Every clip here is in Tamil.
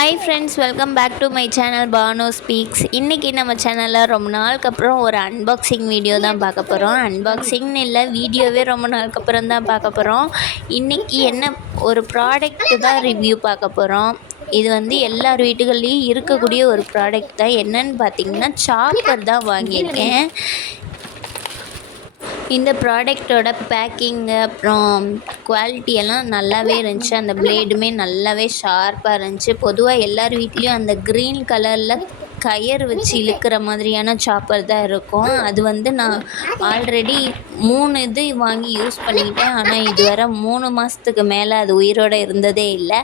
Hi friends, welcome back to my channel Bhanu speaks. இன்றைக்கி நம்ம சேனலில் ரொம்ப நாளுக்கு அப்புறம் ஒரு அன்பாக்சிங் வீடியோ தான் பார்க்க போகிறோம். அன்பாக்சிங்னு இல்லை, வீடியோவே ரொம்ப நாளுக்கு அப்புறம் தான் பார்க்க போகிறோம். இன்றைக்கி என்ன ஒரு ப்ராடக்ட்டு தான் ரிவ்யூ பார்க்க போகிறோம். இது வந்து எல்லார் வீட்டுகள்லேயும் இருக்கக்கூடிய ஒரு ப்ராடக்ட் தான். என்னன்னு பார்த்தீங்கன்னா சாப்பர் தான் வாங்கியிருக்கேன். இந்த ப்ராடக்டோட பேக்கிங்கு அப்புறம் குவாலிட்டியெல்லாம் நல்லாவே இருந்துச்சு. அந்த பிளேடுமே நல்லாவே ஷார்ப்பாக இருந்துச்சு. பொதுவாக எல்லார் வீட்லேயும் அந்த க்ரீன் கலரில் கயர் வச்சு இழுக்கிற மாதிரியான சாப்பர் தான் இருக்கும். அது வந்து நான் ஆல்ரெடி 3 இது வாங்கி யூஸ் பண்ணிக்கிட்டேன். ஆனால் இதுவரை 3 மாதத்துக்கு மேலே அது உயிரோடு இருந்ததே இல்லை.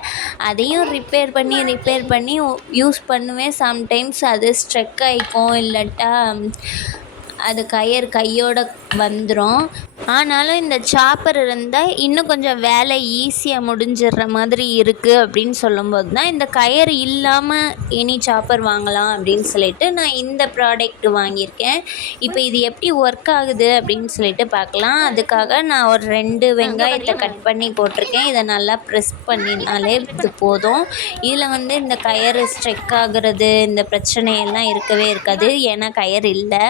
அதையும் ரிப்பேர் பண்ணி யூஸ் பண்ணுவேன். சம்டைம்ஸ் அது ஸ்ட்ரக் ஆகிக்கும், இல்லாட்டா அது கையோட வந்துடும். ஆனாலும் இந்த சாப்பர் இருந்தால் இன்னும் கொஞ்சம் வேலை ஈஸியாக முடிஞ்சிடுற மாதிரி இருக்குது அப்படின்னு சொல்லும்போது தான் இந்த கயர் இல்லாமல் எனி சாப்பர் வாங்கலாம் அப்படின்னு சொல்லிட்டு நான் இந்த ப்ராடக்ட் வாங்கியிருக்கேன். இப்போ இது எப்படி ஒர்க் ஆகுது அப்படின்னு சொல்லிட்டு பார்க்கலாம். அதுக்காக நான் ஒரு 2 வெங்காயத்தை கட் பண்ணி போட்டிருக்கேன். இதை நல்லா ப்ரெஸ் பண்ணினாலே இது போதும். இதில் வந்து இந்த கயர் ஸ்ட்ரெக் ஆகுறது இந்த பிரச்சனையெல்லாம் இருக்கவே இருக்காது. ஏன்னா கயர் இல்லை,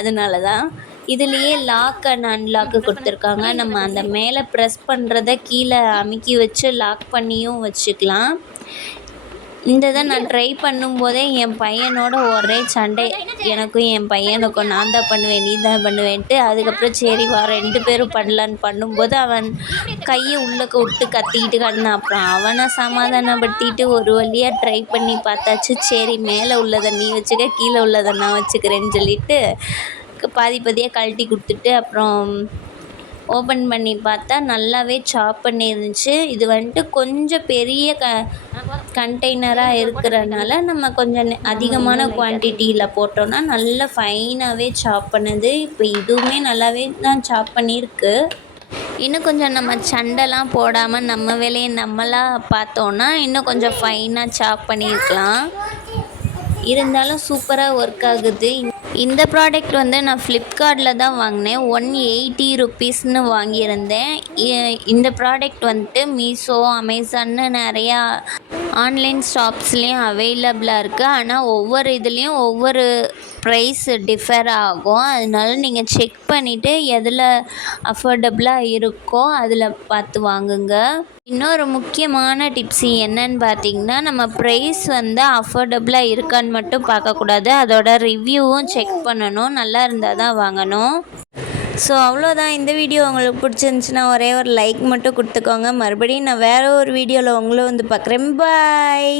அதனால தான். இதுலேயே லாக் அண்ட் அன்லாக்கு கொடுத்துருக்காங்க. நம்ம அந்த மேலே ப்ரெஸ் பண்ணுறத கீழே அமுக்கி வச்சு லாக் பண்ணியும் வச்சுக்கலாம். இந்த இதை நான் ட்ரை பண்ணும்போதே என் பையனோட ஒரே சண்டை. எனக்கும் என் பையனுக்கும் நான் தான் பண்ணுவேன், நீ தான் பண்ணுவேன்ட்டு. அதுக்கப்புறம் சரி வா 2 பேரும் பண்ணலான்னு பண்ணும்போது அவன் கையை உள்ளக்க விட்டு கத்திக்கிட்டு கிடந்தான். அப்புறம் அவனை சமாதானப்படுத்திட்டு ஒரு வழியாக ட்ரை பண்ணி பார்த்தாச்சு. சரி, மேலே உள்ளதை நீ வச்சுக்க, கீழே உள்ளதை நான் வச்சுக்கிறேன்னு சொல்லிவிட்டு பாதியாக கழட்டி கொடுத்துட்டு அப்புறம் ஓப்பன் பண்ணி பார்த்தா நல்லாவே சாப் பண்ணியிருந்துச்சு. இது வந்துட்டு கொஞ்சம் பெரிய கண்டெய்னராக இருக்கிறனால நம்ம கொஞ்சம் அதிகமான குவான்டிட்டியில் போட்டோன்னா நல்லா ஃபைனாகவே சாப் பண்ணுது. இப்போ இதுவுமே நல்லாவே தான் சாப் பண்ணியிருக்கு. இன்னும் கொஞ்சம் நம்ம சண்டைலாம் போடாமல் நம்ம வேலையை நம்மளாக பார்த்தோன்னா இன்னும் கொஞ்சம் ஃபைனாக சாப் பண்ணியிருக்கலாம். இருந்தாலும் சூப்பராக ஒர்க் ஆகுது. இந்த ப்ராடக்ட் வந்து நான் ஃப்ளிப்கார்ட்டில் தான் வாங்கினேன். 180 ருப்பீஸ்னு வாங்கியிருந்தேன். இந்த ப்ராடக்ட் வந்துட்டு மீஷோ, அமேசான்னு நிறையா ஆன்லைன் ஷாப்ஸ்லேயும் அவைலபிளாக இருக்குது. ஆனால் ஒவ்வொரு இதுலேயும் ஒவ்வொரு ப்ரைஸ் டிஃபர் ஆகும். அதனால நீங்கள் செக் பண்ணிவிட்டு எதில் அஃபோர்டபுளாக இருக்கோ அதில் பார்த்து வாங்குங்க. இன்னொரு முக்கியமான டிப்ஸு என்னன்னு பார்த்தீங்கன்னா, நம்ம ப்ரைஸ் வந்து அஃபோர்டபுளாக இருக்கான்னு மட்டும் பார்க்கக்கூடாது, அதோட ரிவ்யூவும் செக் பண்ணணும். நல்லா இருந்தால் தான் வாங்கணும். ஸோ அவ்வளோதான். இந்த வீடியோ உங்களுக்கு பிடிச்சிருந்துச்சுன்னா ஒரே ஒரு லைக் மட்டும் கொடுத்துக்கோங்க. மறுபடியும் நான் வேறு ஒரு வீடியோவில் உங்களை வந்து பார்க்குறேன். பாய்.